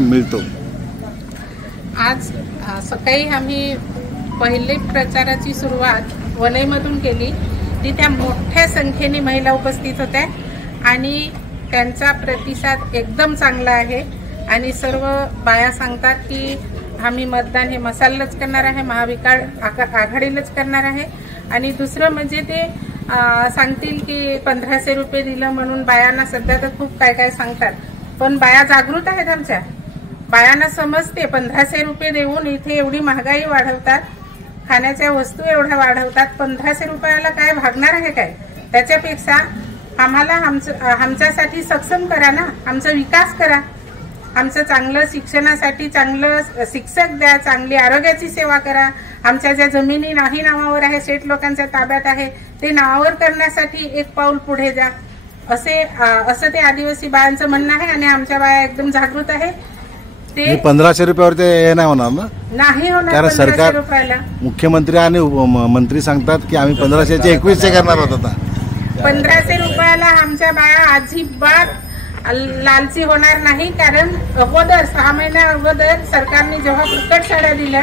मिळतो। आज सकाळी आम्ही पहिले प्रचाराची सुरुवात वनईमधून केली। तिथे मोठ्या संख्येने महिला उपस्थित होत्या आणि त्यांचा प्रतिसाद एकदम चांगला आहे आणि सर्व बाया सांगतात की आम्ही मतदान हे मसालाच करणार आहे, महाविकास आघाडीलाच करणार आहे। आणि दुसरं म्हणजे ते सांगतील की 1500 रुपये दिलं म्हणून बायांना सध्या तर खूप काय काय सांगतात, पण बाया जागृत आहेत। आमच्या बायांना समजते 1500 रुपये देऊन इथे एवढी महागाई वाढवतात, खाण्याच्या वस्तू एवढ्या वाढवतात, 1500 रुपयाला काय भागणार आहे काय? त्याच्यापेक्षा आम्हाला आमच्यासाठी सक्षम करा ना, आमचा विकास करा, आमचं चांगलं शिक्षणासाठी चांगलं शिक्षक द्या, चांगली आरोग्याची सेवा करा, आमच्या ज्या जमिनी नाही नावावर आहे, शेठ लोकांच्या ताब्यात आहे, ते नावावर करण्यासाठी एक पाऊल पुढे द्या, असं ते आदिवासी बायांचं म्हणणं आहे। आणि आमच्या बाया एकदम जागृत आहे। ते 1500 रुपयावर ते नाही होणार ना? नाही होणार। कारण सरकार, मुख्यमंत्री आणि मंत्री सांगतात की आम्ही 1500 चे 2100 करणार आहोत। आता 1500 रुपयाला आमच्या बाया अजिबात लालची होणार नाही, कारण अगोदर 6 महिन्या अगोदर सरकारने जेव्हा फुकट साड्या दिल्या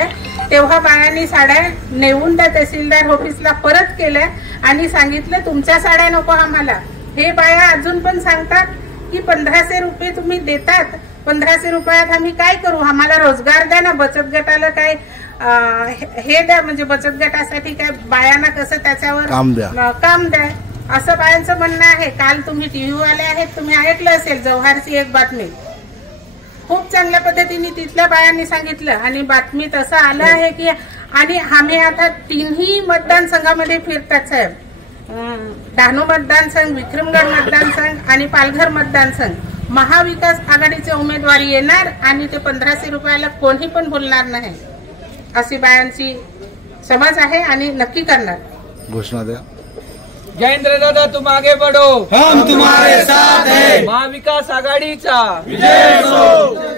तेव्हा बायांनी साड्या नेऊन त्या तहसीलदार ऑफिसला परत केल्या आणि सांगितलं तुमच्या साड्या नको आम्हाला। हे बाया अजून पण सांगतात की 1500 रुपये तुम्ही देतात, 1500 रुपयात आम्ही काय करू, आम्हाला रोजगार द्या ना, बचत गटाला काय हे द्या, म्हणजे बचत गटासाठी काय बायांना कसं त्याच्यावर काम द्या, असं बायांचं म्हणणं आहे। काल तुम्ही टीव्ही वाले आहेत, तुम्ही ऐकलं असेल जव्हारची एक बातमी, खूप चांगल्या पद्धतीने तिथल्या बायांनी सांगितलं आणि बातमीत असं आलं आहे की आणि आम्ही आता 3ही मतदारसंघामध्ये फिरतात साहेब, डहाणू मतदारसंघ, विक्रमगड मतदारसंघ आणि पालघर मतदारसंघ, महाविकास आघाडीचे उमेदवार येणार आणि ते 1500 रुपयाला कोणी पण बोलणार नाही, अशी बायांची समज आहे आणि नक्की करणार। घोषणा द्या। जयेंद्र दादा तुम आगे बढ़ो, हम तुम्हारे साथ हैं, महाविकास आघाडीचा विजय असो।